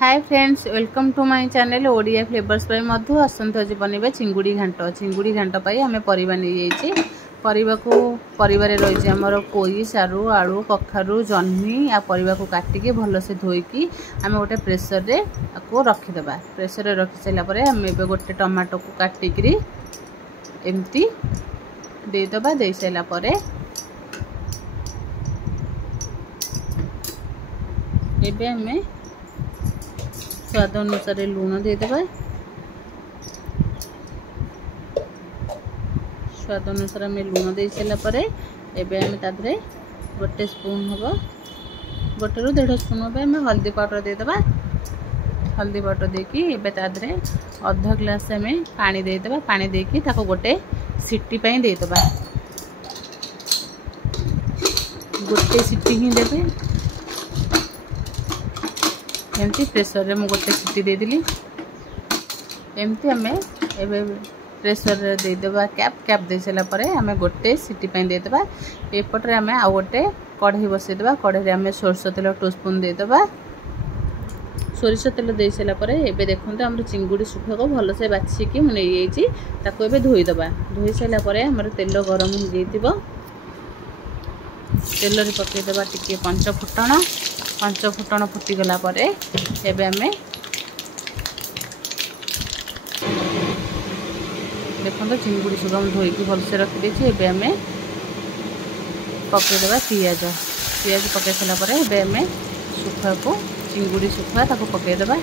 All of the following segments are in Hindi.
Hi friends, welcome to my channel Odia flavours पे मधु आसंत आज बनइबा चिंगुड़ी घांट पाई आमे परिबा नै जाईची परिबा को परिबारे रहिছে हमर पोई सारू आलू कखारू जन्ही आ परिबा को काटी के भलो से धोई की आमे गोटे प्रेशर रे को रखि देबा। प्रेशर रे रखि सैला परे आमे बे गोटे टमाटो को काटी करी एम्ति दे देबा। दे सैला परे एबे आमे स्वाद अनुसार लुण देदेबा। स्वाद अनुसार आम लुण दे सारा पर एवं तादे गोटे स्पून हम गोटे रू 1.5 स्पून हम हल्दी पाउडर देदेबा। हल्दी पाउडर देकी एबे तादे अध ग्लास आम पानी देदेबा। पानी देकी ताको गोटे सीटी पई देदेबा। गोटे सीटी ही देबे। एमती प्रेशर रे मुझे गोटे सीटी दे दिली। एमती आम एबे प्रेशर रे दे देबा। कैप दे सारा पर आम गोटे सीटी पे दे देबा। एपटे आम आउ गोटे कढ़ई बसई देबा। कढ़ई रे आम सोरष तेल 2 स्पून दे देबा। सोरिष तेल दे सारा पर एबे देखंतु हमर चिंगुड़ी सुखा को भलो से बाछी मु नै जाईची ताको एबे धोई देबा। धोई सारा पर हमर तेल गरम हो जाइतिबो। तेल रे पके देबा टिके पंच फुटण फुटी गला परे एबे हमें देखो चिंगुड़ी सुखा धोई की भलसे रखी देछि। एबे हमें पके देबा पियाज पके सारा परे एबे हमें सुखा को चिंगुड़ी सुखा ताको पके देबा।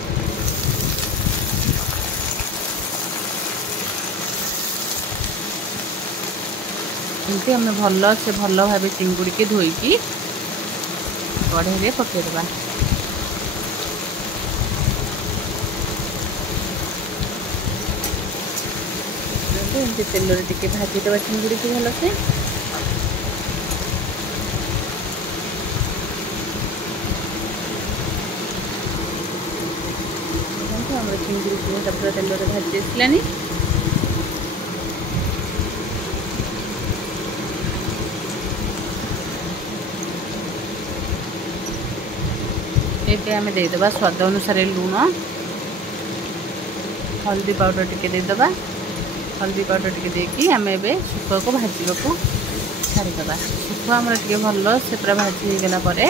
एमती हमें भल भाव चिंगुड़ी के धोई की कढ़ई रे पके देबा। एमती तेल रे टिके भाजी देबा चिंगुड़ी को भल से। हमर चिंगुड़ी को सब तेल रे भाजी आसलानी। एबे आमे दे देबा स्वाद अनुसार लुण। हल्दी पाउडर टिके दे देबा। हल्दी पाउडर टिके देकी आमे एबे सुखा को भाजीबा को छाड़ी देबा। सुखा हमरा टिके भलो से पूरा भाजी हो गेला परे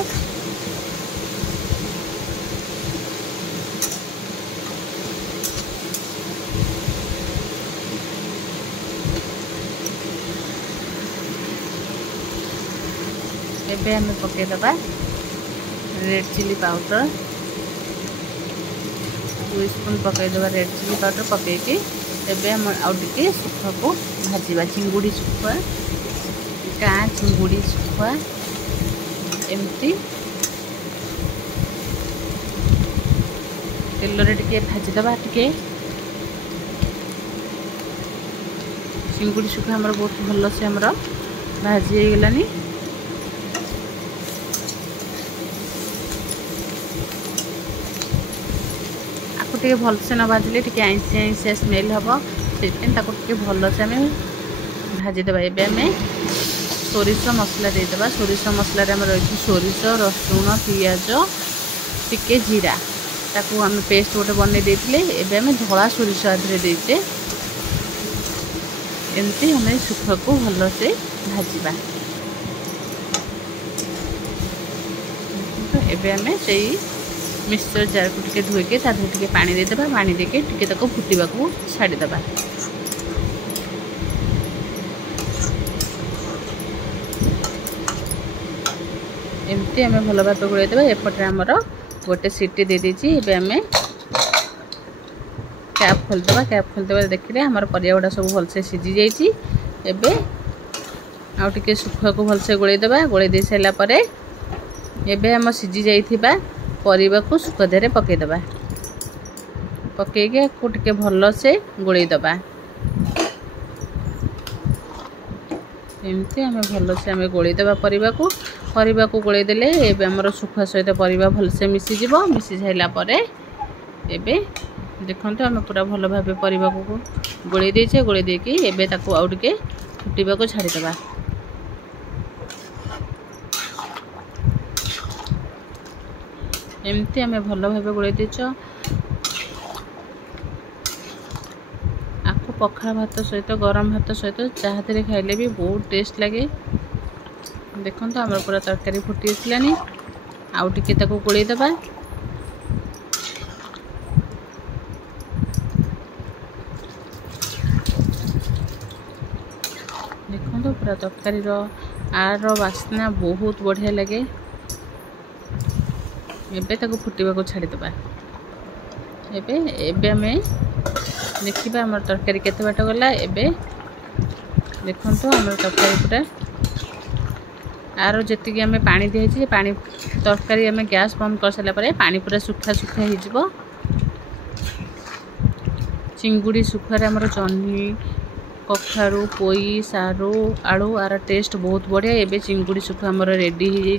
एबे आमे पके देबा रेड चिली पाउडर 2 स्पून पकई देबा। रेड चिली पाउडर पकईकी एबे हम आउ टिके सुखा को भाजीबा। चिंगुड़ी सुखा गाँ चिंगुड़ी सुखा एमती तेल रे टिके भाजी देबा। टिके चिंगुड़ी सुखा हमर बहुत भलो से हमर भाजी हो गेलानी। टे भल से न भाजिले टे आइंसिया स्मेल हम से भल से आम भाजी देबा। एबे आम सोरिष मसला देदेबा। सोरिष मसला रही सोरिष रसुण पियाज टिके जीरा ताकू आम पेस्ट गोटे बन देते। एबे आम धला सोरिष आधे देचे एमती आम सुखा को भल से भाजीबा। एबे आम से मिक्सचर जार को टिके धोईके ताधे टिके पानी दे देबा। पानी देके टिके ताको फुटीबा को छाड़ी देबा। एमती आमे भलो भाबे गोळै देबा। एपटे हमर गोटे सीटी दे देछि। एबे आमे कैप खोल देबा। देखिले हमर परिया गुडा सब भल से सिजी जाईछि। एबे आउ टिके सुखा को भल से गोळै देबा। गोळै दे सैला परे एबे हम सिजी जाईथिबा परिबा को सुखा देरे पके देबा। पके के को टिके भलो से गोळै देबा। एमती हमें भलो से हमें गोळै देबा परिबा को गोळै देले एबे हमर सुखा सहित परिबा भल से मिसी जिवो। मिसी जाइला परे एबे देखंतु हमें पूरा भलो भाबे परिबा को गोळै देछे। गोळै देकी एबे ताको आउ टिके फुटीबा को छाडी देबा। एमती आम भल भाव गोल देच आपको पखाल भात सहित गरम भात सहित जहाँ खाइले भी बहुत टेस्ट लगे। देखो आम पूरा तरकारी फुटी आसलानी आउ टिके ताको गोलई दबा। देखो पूरा तरकारी आर बास्ना बहुत बढ़िया लगे। एबे ताको फुटवा छाड़ीदबा। एबे आम देखा आम तरकारी केते बाट गला। एबे देखो आम तरकारी पूरा आर जी आम पानी दिखाई पानी तरकारी आम गैस बंद कर सारा पर पानी पूरा सुखा सुखा हो चिंगुड़ी सुखार आमर जह्नी कखारू पोई सारू आलू आर टेस्ट बहुत बढ़िया। एबे चिंगुड़ी सुखा आमर रेडी हो।